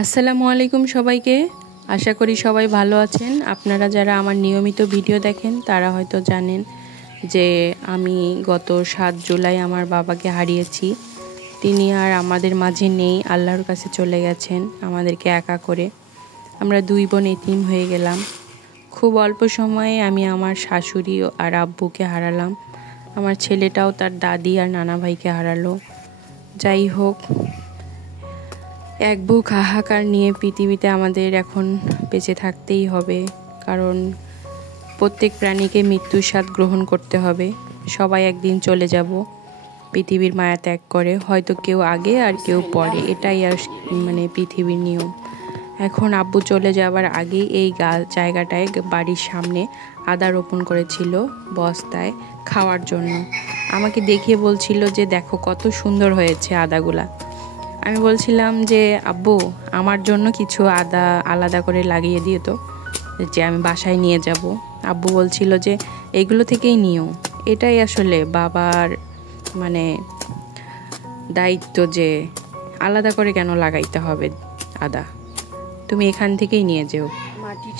আসসালামু আলাইকুম সবাইকে। আশা করি সবাই ভালো আছেন। আপনারা যারা আমার নিয়মিত ভিডিও দেখেন তারা হয়তো জানেন যে আমি গত 7 জুলাই আমার বাবাকে হারিয়েছি। তিনি আর আমাদের মাঝে নেই, আল্লাহর কাছে চলে গেছেন আমাদেরকে একা করে। আমরা 2 বোন এতিম হয়ে গেলাম। খুব অল্প সময়ে আমি আমার শাশুড়ি আর আব্বুকে হারালাম। আমার ছেলেটাও তার দাদি আর নানা ভাইকে হারালো। যাই হোক, এক বুক হাহাকার নিয়ে পৃথিবীতে আমাদের এখন বেঁচে থাকতেই হবে, কারণ প্রত্যেক প্রাণীকে মৃত্যুর স্বাদ গ্রহণ করতে হবে। সবাই একদিন চলে যাব পৃথিবীর মায়া ত্যাগ করে, হয়তো কেউ আগে আর কেউ পরে, এটাই আর পৃথিবীর নিয়ম। এখন আব্বু চলে যাবার আগে এই জায়গাটায় বাড়ির সামনে আদা রোপণ করেছিল বস্তায় খাওয়ার জন্য। আমাকে দেখিয়ে বলছিল যে দেখো কত সুন্দর হয়েছে আদাগুলা। আমি বলছিলাম যে আব্বু আমার জন্য কিছু আদা আলাদা করে লাগিয়ে দিও তো, যে আমি বাসায় নিয়ে যাব। আব্বু বলছিল যে এইগুলো থেকেই নিও, এটাই আসলে বাবার দায়িত্ব, যে আলাদা করে কেন লাগাইতে হবে আদা, তুমি এখান থেকেই নিয়ে যেও।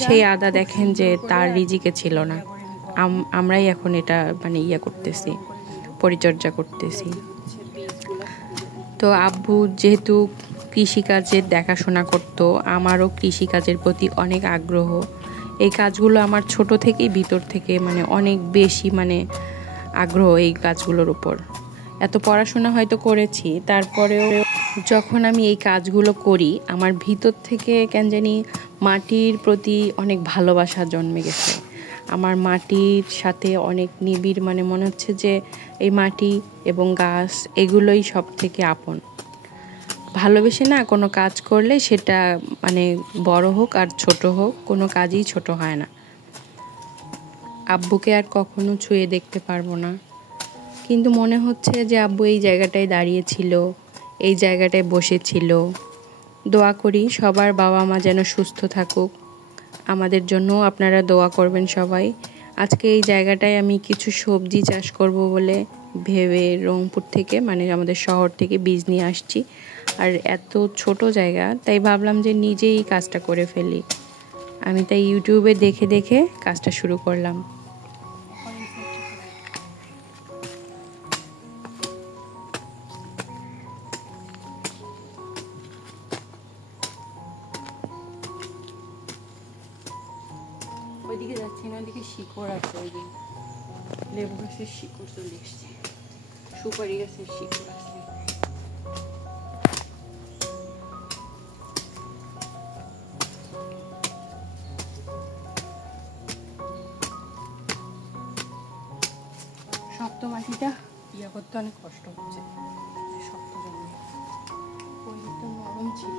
সেই আদা দেখেন যে তার রিজিকে ছিল না, আমরাই এখন এটা করতেছি, পরিচর্যা করতেছি। তো আব্বু যেহেতু কৃষিকাজের দেখাশোনা করতো, আমারও কৃষিকাজের প্রতি অনেক আগ্রহ। এই কাজগুলো আমার ছোট থেকেই ভিতর থেকে অনেক বেশি আগ্রহ এই কাজগুলোর উপর। এত পড়াশোনা হয়তো করেছি, তারপরেও যখন আমি এই কাজগুলো করি আমার ভিতর থেকে কেন জানি মাটির প্রতি অনেক ভালোবাসা জন্মে গেছে। আমার মাটির সাথে অনেক নিবিড় মনে হচ্ছে যে এই মাটি এবং গাছ এগুলোই সব থেকে আপন। ভালোবেসে না কোনো কাজ করলে সেটা বড় হোক আর ছোট হোক, কোনো কাজই ছোট হয় না। আব্বুকে আর কখনো ছুঁয়ে দেখতে পারবো না, কিন্তু মনে হচ্ছে যে আব্বু এই জায়গাটায় দাঁড়িয়েছিল, এই জায়গাটায় বসেছিল। দোয়া করি সবার বাবা মা যেন সুস্থ থাকুক। আমাদের জন্য আপনারা দোয়া করবেন সবাই। আজকে এই জায়গাটায় আমি কিছু সবজি চাষ করব বলে ভেবে রংপুর থেকে আমাদের শহর থেকে বীজ নিয়ে আসছি। আর এত ছোট জায়গা, তাই ভাবলাম যে নিজেই কাজটা করে ফেলি। আমি তাই ইউটিউবে দেখে দেখে কাজটা শুরু করলাম। ওইদিকে যাচ্ছি না, ওইদিকে শিকড় আছে, ওইদিকে লেবু গাছের শিকড় চলে এসছে, সুপারি গাছের শিকড় আছে। শক্ত মাটিটা করতে অনেক কষ্ট হচ্ছে, শক্ত জমি, ওই দিকটা নরম ছিল।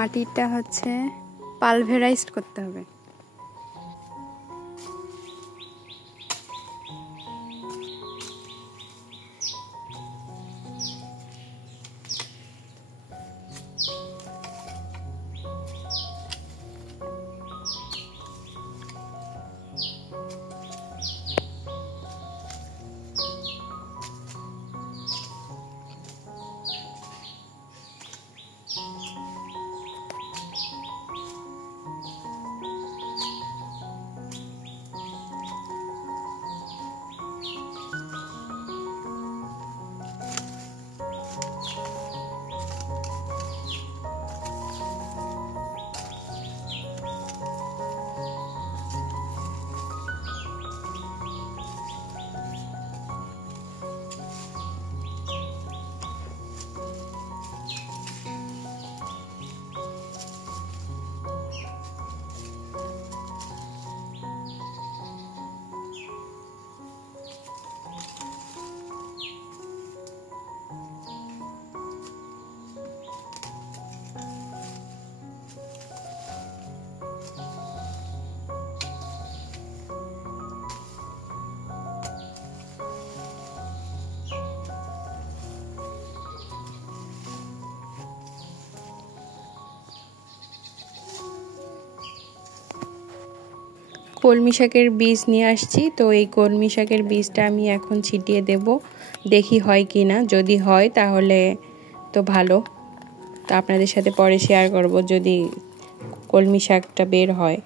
মাটিটা হচ্ছে পালভেরাইজড করতে হবে। কলমি শাকের বীজ নিয়ে আসছি, তো এই কলমি শাকের বীজটা আমি এখন ছিটিয়ে দেব, দেখি হয় কি না। যদি হয় তাহলে তো ভালো, তো আপনাদের সাথে পরে শেয়ার করব যদি কলমি শাকটা বের হয়।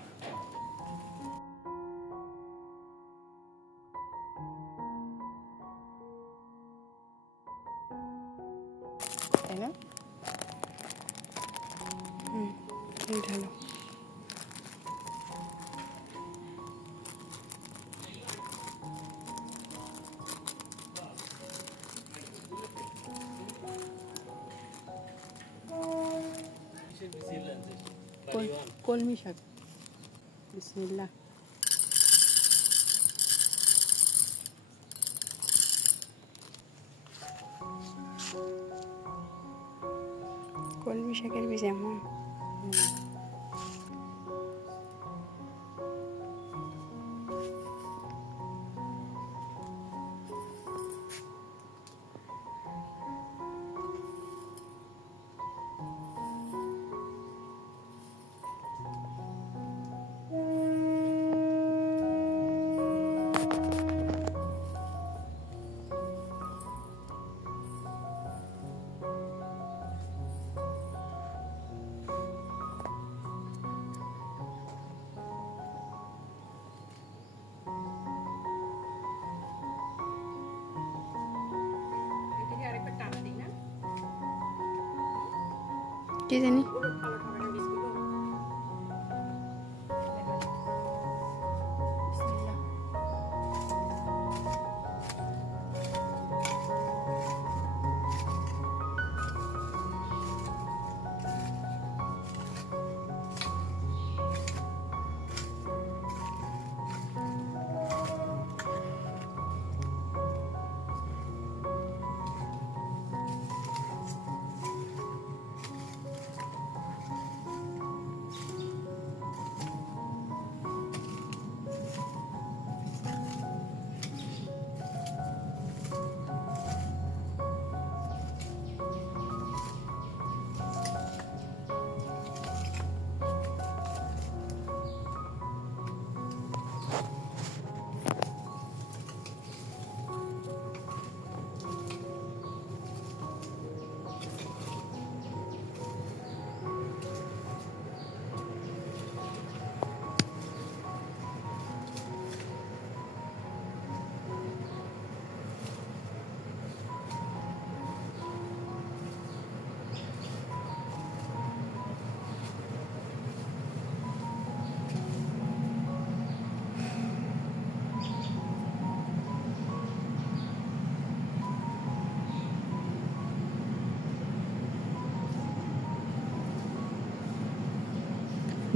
ঢালো। কলমি শাক, বিসমিল্লাহ। কলমি শাকের বীজ এমন কি জানি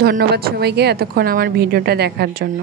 ধন্যবাদ সবাইকে এতক্ষণ আমার ভিডিওটা দেখার জন্য।